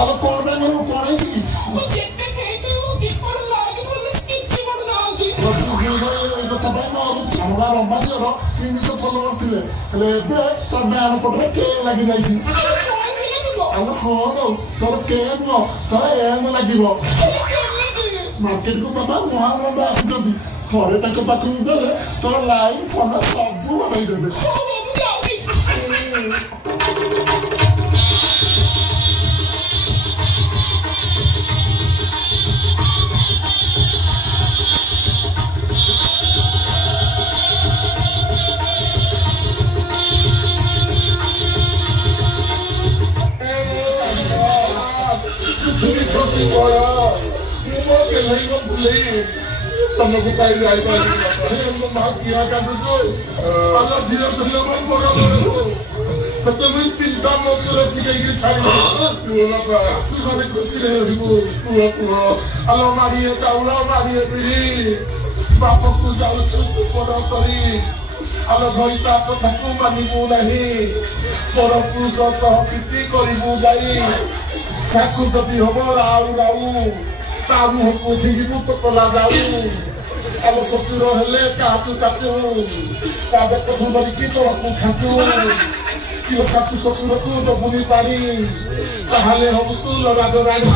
आलो कौन में मेरे को कौन है इसकी मुझे कहते हो कि पर लागे तो स्किप बन जाओगी वो तू ये तो तब मैं और चावला लंबा से रो 300 फॉलोअर्स थे ले बे तब मैं आना पड़ के लगी जाइसी आलो फोन तो के नो तो एम लागिबो मार्केट को बाबा मोहन आसी जदी थोड़े तक पाखु गले तो लाइन फोन सब बनाई देबे que no iba a pulir. Tampoco para ir ahí para ir. Lo más que acá no soy. Ahora sí no se lo van por ahora. Satu mungkin pintamos que la siga ir cari. Pura pa. Sudah dikasih ribu. Pura. Halo Maria, Saula Maria beri. Bapak ku jauh cukup pada kali. Halo goita kataku manimu nahi. Para pusat sahpiti koribu jai. Sasu jadi haba rau. Tahu aku tinggi pun kepala jauh. Kalau sosiro hele kacu. Tapi kembali kita aku kacu. Kilo sasu sosiro tu untuk bumi pari. Tahale aku tu lorado rani.